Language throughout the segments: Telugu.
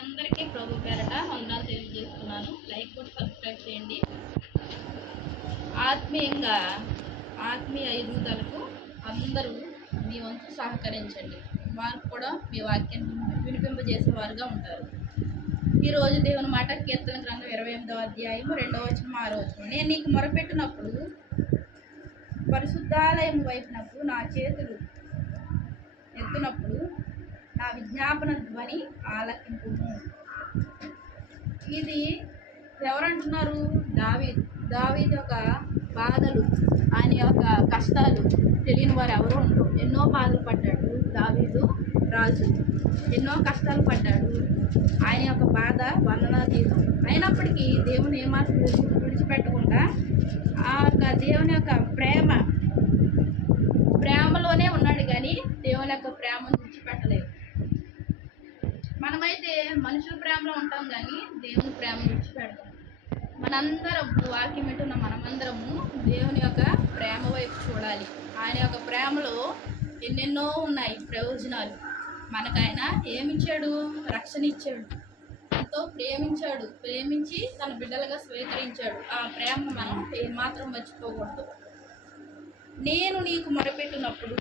అందరికీ ప్రభు పేరట వందనాలు తెలియజేస్తున్నాను. లైక్ కూడా సబ్స్క్రైబ్ చేయండి. ఆత్మీయంగా ఆత్మీయ ఎదుగుదలకు అందరూ మీ వంతు సహకరించండి. వారు కూడా మీ వాక్యాన్ని వినిపింపజేసేవారుగా ఉంటారు. ఈరోజు దేవుని మాట కీర్తన గ్రంథం ఇరవై ఎనిమిదవ అధ్యాయం రెండవ వచనం ఆరో వచనం. నేను నీకు మొరపెట్టినప్పుడు పరిశుద్ధాలయం వైపునప్పుడు నా చేతులు ఎత్తునప్పుడు నా విజ్ఞాపన ధ్వని ఆలకింపుము ఇది ఎవరంటున్నారు? దావీద్. దావీద్ యొక్క బాధలు ఆయన యొక్క కష్టాలు తెలియని వారు ఎవరు ఉండరు. ఎన్నో బాధలు పడ్డాడు దావీదు రాజు. ఎన్నో కష్టాలు పడ్డాడు ఆయన యొక్క బాధ వర్ణనాతీతం అయినప్పటికీ దేవుని ఏమాత్రం విడిచిపెట్టకుండా ఆ యొక్క దేవుని యొక్క ప్రేమ ప్రేమలోనే ఉన్నాడు కానీ దేవుని యొక్క ప్రేమను మనమైతే మనుషుల ప్రేమలో ఉంటాం కానీ దేవుని ప్రేమ విడిచిపెడతాం. మనందరం వాక్యం ఎటున్న మనమందరము దేవుని యొక్క ప్రేమ వైపు చూడాలి. ఆయన యొక్క ప్రేమలో ఎన్నెన్నో ఉన్నాయి ప్రయోజనాలు. మనకు ఆయన ఏమిచ్చాడు? రక్షణ ఇచ్చాడు. ఎంతో ప్రేమించాడు. ప్రేమించి తన బిడ్డలుగా స్వీకరించాడు. ఆ ప్రేమ మనం ఏమాత్రం మర్చిపోకూడదు. నేను నీకు మొరపెట్టినప్పుడు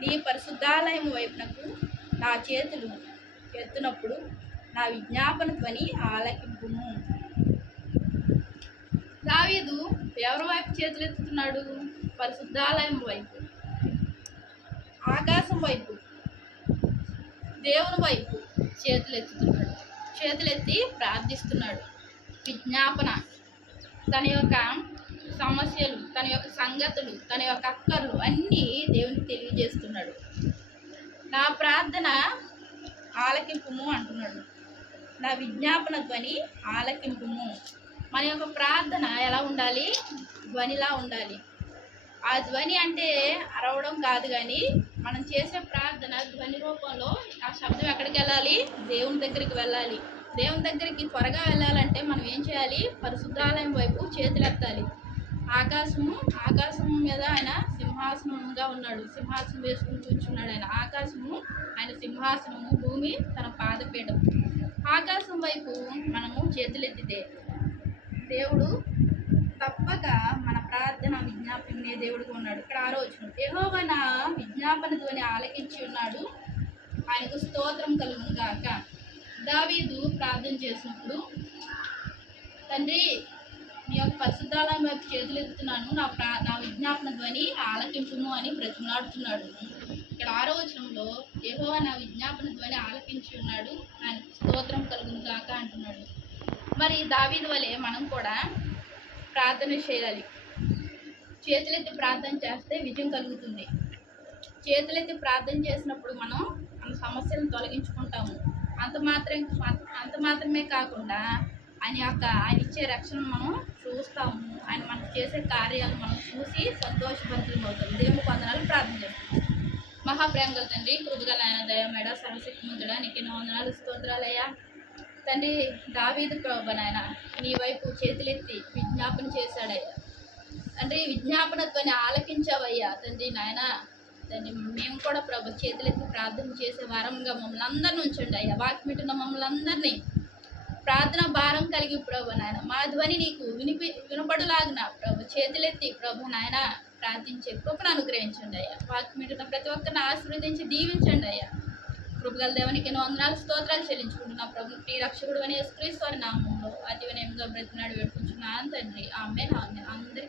నీ పరిశుద్ధాలయం వైపునకు నా చేతులు ఎత్తునప్పుడు నా విజ్ఞాపన ధ్వని ఆలకింపుము. దావీదు ఎవరి వైపు చేతులు ఎత్తుతున్నాడు పరిశుద్ధాలయం వైపు. ఆకాశం వైపు. దేవుని వైపు చేతులు ఎత్తుతున్నాడు చేతులెత్తి ప్రార్థిస్తున్నాడు. విజ్ఞాపన. తన యొక్క సమస్యలు తన యొక్క సంగతులు తన యొక్క అక్కర్లు అన్నీ దేవునికి తెలియజేస్తున్నాడు. నా ప్రార్థన ఆలకింపుము అంటున్నాడు. నా విజ్ఞాపన ధ్వని ఆలకింపుము. మన యొక్క ప్రార్థన ఎలా ఉండాలి? ధ్వనిలా ఉండాలి. ఆ ధ్వని అంటే అరవడం కాదు కానీ మనం చేసే ప్రార్థన ధ్వని రూపంలో ఆ శబ్దం ఎక్కడికి వెళ్ళాలి? దేవుని దగ్గరికి వెళ్ళాలి. దేవుని దగ్గరికి త్వరగా వెళ్ళాలంటే మనం ఏం చేయాలి? పరిశుద్ధాలయం వైపు చేతులెత్తాలి. ఆకాశము ఆకాశం మీద ఆయన సింహాసనంగా ఉన్నాడు. సింహాసనం వేసుకుని కూర్చున్నాడు ఆయన. ఆకాశము ఆయన సింహాసనము భూమి తన పాదపీఠం. ఆకాశం వైపు మనము చేతులెత్తితే దేవుడు తప్పక మన ప్రార్థన విజ్ఞాపన వినే ఉన్నాడు. ఇక్కడ ఆరో వచ్చిన యెహోవా నా విజ్ఞాపన ధ్వని ఆలకించి ఉన్నాడు. ఆయనకు స్తోత్రం కలుగును గాక. దావీదు ప్రార్థన చేసినప్పుడు తండ్రి నీ యొక్క పరిశుద్ధాలయం వైపు చేతులు నా ప్రా నా విజ్ఞాపన ధ్వని ఆలకించును అని బ్రతిమలాడుతున్నాడు. ఇక్కడ ఆరో వచనంలో యెహోవా నా విజ్ఞాపన ధ్వని ఆలకించి ఉన్నాడు. ఆయనకు స్తోత్రం కలుగును గాక అంటున్నాడు. మరి దావీదు వలె మనం కూడా ప్రార్థన చేయాలి. చేతులెత్తి ప్రార్థన చేస్తే విజయం కలుగుతుంది. చేతులెత్తి ప్రార్థన చేసినప్పుడు మనం మన సమస్యలను తొలగించుకుంటాము. అంత మాత్రం అంత మాత్రమే కాకుండా ఆయన యొక్క ఆయన ఇచ్చే రక్షణ మనం చూస్తాము. ఆయన మనం చేసే కార్యాలు మనం చూసి సంతోషభరితం అవుతాం. దేవుని వందనాలు ప్రార్థన చేస్తాం. మహాప్రేమగల తండ్రి కృపగల ఆయన దయమేడ సర్వశక్తిమంతుడ నీకు ఎన్నో వందనాలు స్తోత్రాలయ్యా. తండ్రి దావీదు ప్రభు నాయన నీ వైపు చేతులెత్తి విజ్ఞాపన చేశాడయ్యా తండ్రి విజ్ఞాపనత్వాన్ని ఆలకించావయ్యా తండ్రి నాయన. తండ్రి మేము కూడా ప్రభు చేతులెత్తి ప్రార్థన చేసే వారంగా మమ్మల్ని అందరిని ఉంచండి అయ్యా. వాక్మిటున్న మమ్మల్ని అందరినీ ప్రార్థన భారం కలిగి ప్రభు నాయన. మా ధ్వని నీకు వినిపి వినపడులాగిన ప్రభు చేతులెత్తి ప్రభు నాయన. ప్రార్థించే కృపను అనుగ్రహించండి అయ్యా. వాక్మిటున్న ప్రతి ఒక్కరిని ఆశీర్వదించి దీవించండి అయ్యా. కృపగల దేవునికి ఎన్నో వందనాలు స్తోత్రాలు చెల్లించుకుంటున్నా ప్రభు ప్రియ రక్షకుడు అని యేసుక్రీస్తు వారి నామంలో అతి వినయంగా బ్రతినాడు వేడుకుంటున్నాను తండ్రి. ఆమె అందరూ